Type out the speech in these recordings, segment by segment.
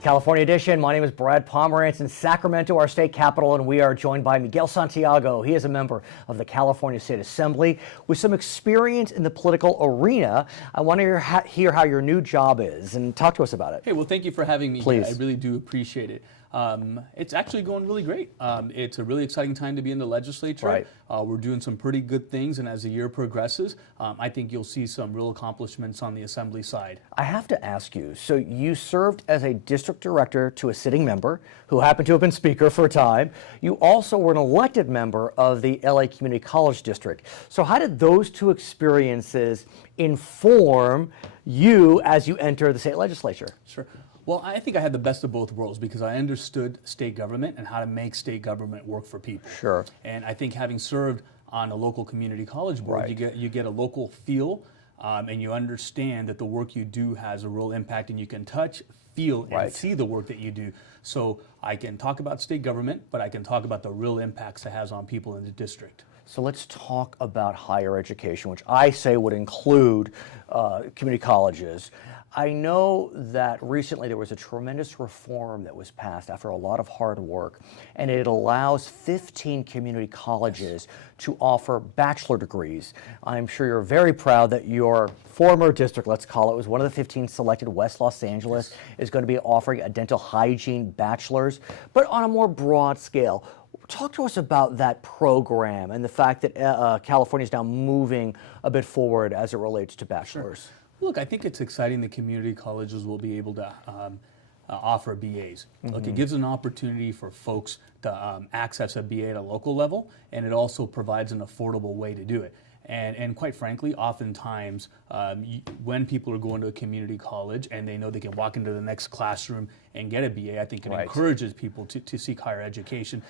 California Edition. My name is Brad Pomerance in Sacramento, our state capital, and we are joined by Miguel Santiago. He is a member of the California State Assembly with some experience in the political arena. I want to hear how your new job is and talk to us about it. Hey, well, thank you for having me Please. here. I really do appreciate it. It's actually going really great. It's a really exciting time to be in the legislature. Right. We're doing some pretty good things, and as the year progresses, I think you'll see some real accomplishments on the Assembly side. I have to ask you, so you served as a district director to a sitting member who happened to have been speaker for a time. You also were an elected member of the LA Community College District. So how did those two experiences inform you as you enter the state legislature? Sure. Well, I think I had the best of both worlds because I understood state government and how to make state government work for people. Sure. And I think having served on a local community college board, Right. you get a local feel, and you understand that the work you do has a real impact, and you can touch, feel, and Right. see the work that you do. So I can talk about state government, but I can talk about the real impacts it has on people in the district. So let's talk about higher education, which I say would include community colleges. I know that recently there was a tremendous reform that was passed after a lot of hard work, and it allows 15 community colleges to offer bachelor degrees. I'm sure you're very proud that your former district, let's call it, was one of the 15 selected. West Los Angeles is going to be offering a dental hygiene bachelor's, but on a more broad scale. Talk to us about that program and the fact that California is now moving a bit forward as it relates to bachelors. Sure. Look, I think it's exciting that community colleges will be able to offer BAs. Look, it gives an opportunity for folks to access a BA at a local level, and it also provides an affordable way to do it. And quite frankly, oftentimes when people are going to a community college and they know they can walk into the next classroom and get a BA, I think it Right. encourages people to seek higher education.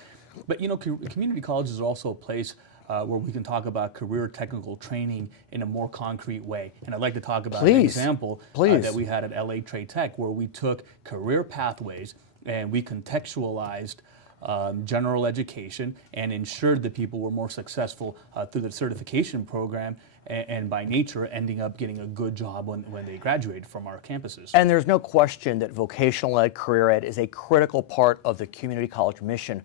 But you know, community colleges are also a place where we can talk about career technical training in a more concrete way. And I'd like to talk about an example that we had at LA Trade Tech, where we took career pathways and we contextualized general education and ensured that people were more successful through the certification program, and by nature ending up getting a good job when they graduate from our campuses. And there's no question that vocational ed, career ed is a critical part of the community college mission.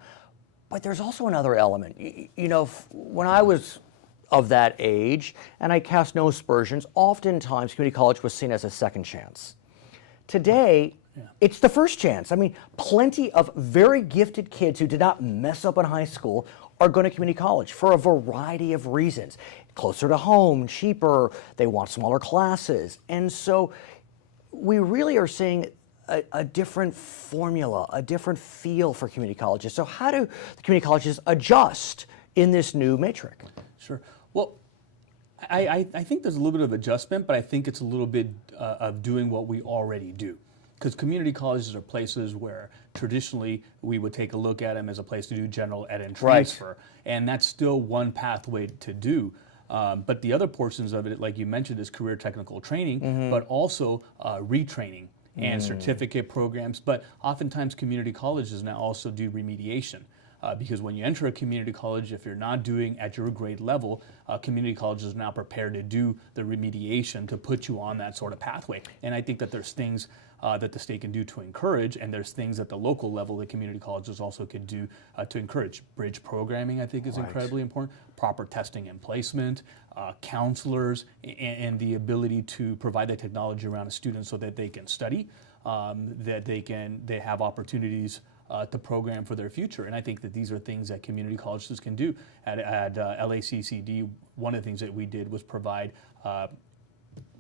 But there's also another element. You know, when I was of that age, and I cast no aspersions, oftentimes community college was seen as a second chance. Today, it's the first chance. I mean, plenty of very gifted kids who did not mess up in high school are going to community college for a variety of reasons. Closer to home, cheaper, they want smaller classes. And so we really are seeing a different formula, a different feel for community colleges. So how do the community colleges adjust in this new matrix? Sure. Well, I think there's a little bit of adjustment, but I think it's a little bit of doing what we already do. Because community colleges are places where traditionally we would take a look at them as a place to do general ed and transfer. Right. And that's still one pathway to do. But the other portions of it, like you mentioned, is career technical training, but also retraining and certificate programs. But oftentimes community colleges now also do remediation. Because when you enter a community college, if you're not doing at your grade level, community colleges are now prepared to do the remediation to put you on that sort of pathway. And I think that there's things that the state can do to encourage, and there's things at the local level that community colleges also could do to encourage. Bridge programming, I think, is incredibly important. Proper testing and placement, counselors, and the ability to provide the technology around a student so that they can study, that they have opportunities to program for their future. And I think that these are things that community colleges can do. At LACCD, one of the things that we did was provide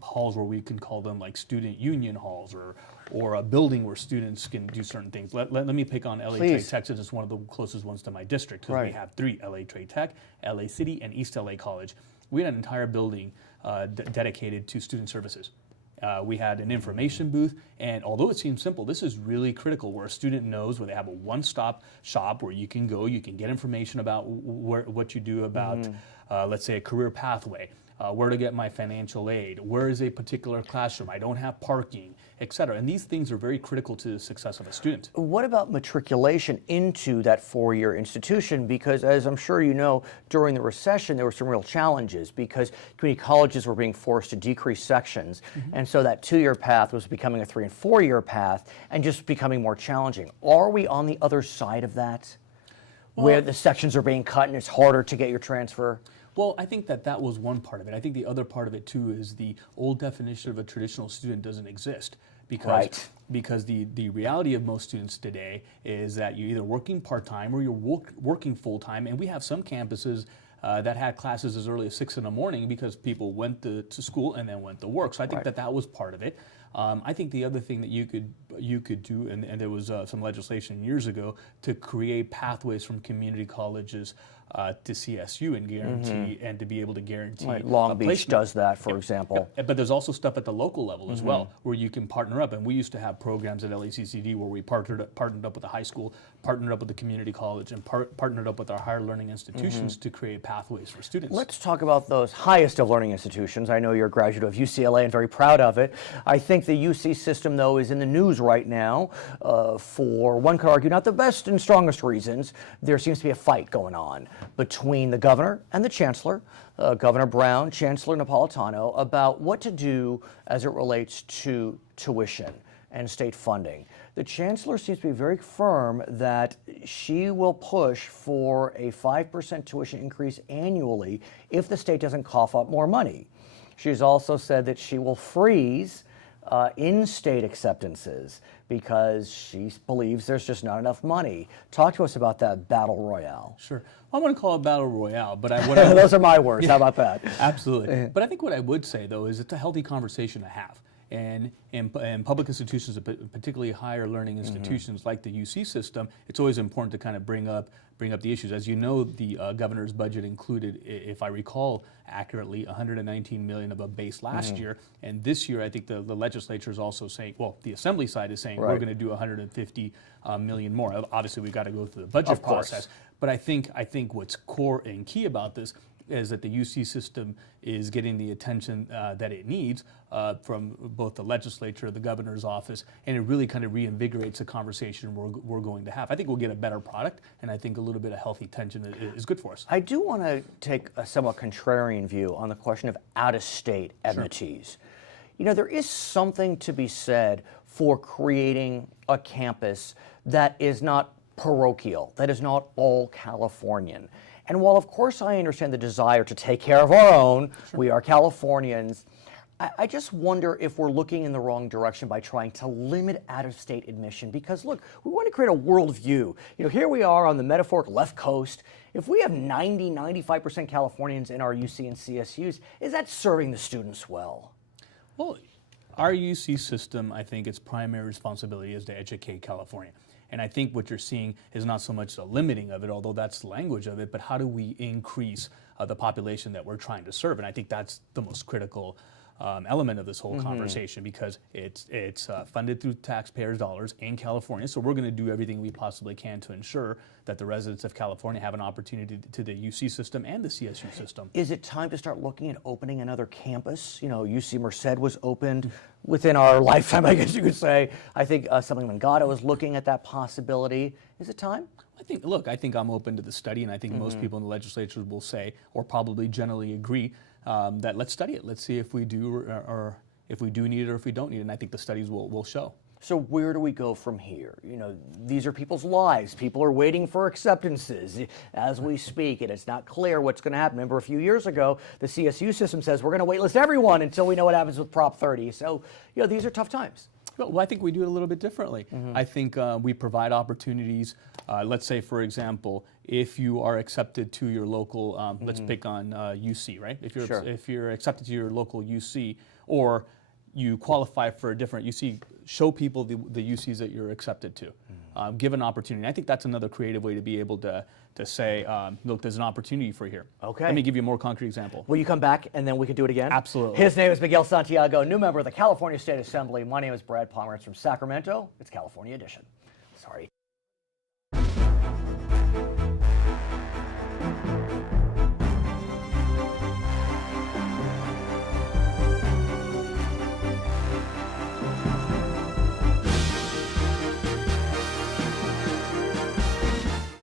halls where we can call them like student union halls, or a building where students can do certain things. Let me pick on LA Trade Tech, since it's one of the closest ones to my district, because we have three: LA Trade Tech, LA City, and East LA College. We had an entire building dedicated to student services. We had an information booth, and although it seems simple, this is really critical, where a student knows, where they have a one-stop shop where you can go, you can get information about what you do about, let's say, a career pathway. where to get my financial aid, where is a particular classroom, I don't have parking, etc. And these things are very critical to the success of a student. What about matriculation into that four-year institution? Because as I'm sure you know, during the recession, there were some real challenges because community colleges were being forced to decrease sections. And so that two-year path was becoming a 3- and 4-year path and just becoming more challenging. Are we on the other side of that, where the sections are being cut and it's harder to get your transfer? Well, I think that was one part of it. I think the other part of it too is the old definition of a traditional student doesn't exist because the reality of most students today is that you're either working part-time or you're working full-time, and we have some campuses that had classes as early as 6 in the morning because people went to school and then went to work. So I think that was part of it. I think the other thing that you could do, and there was some legislation years ago to create pathways from community colleges to CSU and guarantee and to be able to guarantee. Long Beach does that, for example. But there's also stuff at the local level as well, where you can partner up. And we used to have programs at LACCD where we partnered up with the high school, partnered up with the community college, and partnered up with our higher learning institutions to create pathways for students. Let's talk about those highest of learning institutions. I know you're a graduate of UCLA and very proud of it. I think the UC system, though, is in the news right now for, one could argue, not the best and strongest reasons. There seems to be a fight going on between the governor and the chancellor, Governor Brown, Chancellor Napolitano, about what to do as it relates to tuition and state funding. The chancellor seems to be very firm that she will push for a 5% tuition increase annually if the state doesn't cough up more money. She's also said that she will freeze in-state acceptances because she believes there's just not enough money. Talk to us about that battle royale. Sure. I wouldn't call it battle royale, but those are my words. How about that? Absolutely. But I think what I would say, though, is it's a healthy conversation to have. And in public institutions, particularly higher learning institutions like the UC system, it's always important to kind of bring up the issues. As you know, the governor's budget included, if I recall accurately, $119 million of a base last year, and this year I think the legislature is also saying, well, the assembly side is saying we're going to do $150 million more. Obviously, we've got to go through the budget process, but I think what's core and key about this is that the UC system is getting the attention that it needs from both the legislature, the governor's office, and it really kind of reinvigorates the conversation we're going to have. I think we'll get a better product, and I think a little bit of healthy tension is good for us. I do want to take a somewhat contrarian view on the question of out-of-state enmities. You know, there is something to be said for creating a campus that is not parochial, that is not all Californian. And while, of course, I understand the desire to take care of our own, we are Californians, I just wonder if we're looking in the wrong direction by trying to limit out-of-state admission. Because, look, we want to create a worldview. You know, here we are on the metaphoric left coast. If we have 95% Californians in our UC and CSUs, is that serving the students well? Well, our UC system, I think its primary responsibility is to educate California. And I think what you're seeing is not so much the limiting of it, although that's the language of it, but how do we increase the population that we're trying to serve? And I think that's the most critical element of this whole conversation, because it's funded through taxpayers' dollars in California. So we're going to do everything we possibly can to ensure that the residents of California have an opportunity to the UC system and the CSU system. Is it time to start looking at opening another campus? You know, UC Merced was opened within our lifetime, I guess you could say. I think something Mangata was looking at that possibility. Is it time? I think I'm open to the study, and I think most people in the legislature will say, or probably generally agree, that let's study it. Let's see if we do or if we do need it or if we don't need it. And I think the studies will show. So where do we go from here? You know, these are people's lives. People are waiting for acceptances as we speak, and it's not clear what's going to happen. Remember, a few years ago, the CSU system says we're going to waitlist everyone until we know what happens with Prop 30. So, you know, these are tough times. Well, I think we do it a little bit differently. I think we provide opportunities. Let's say, for example, if you are accepted to your local, let's pick on UC, right? If you're accepted to your local UC, or you qualify for a different UC, show people the UCs that you're accepted to. Give an opportunity. I think that's another creative way to be able to say, look, there's an opportunity for here. Okay. Let me give you a more concrete example. Will you come back and then we can do it again? Absolutely. His name is Miguel Santiago, new member of the California State Assembly. My name is Brad Pomerance from Sacramento. It's California Edition. Sorry.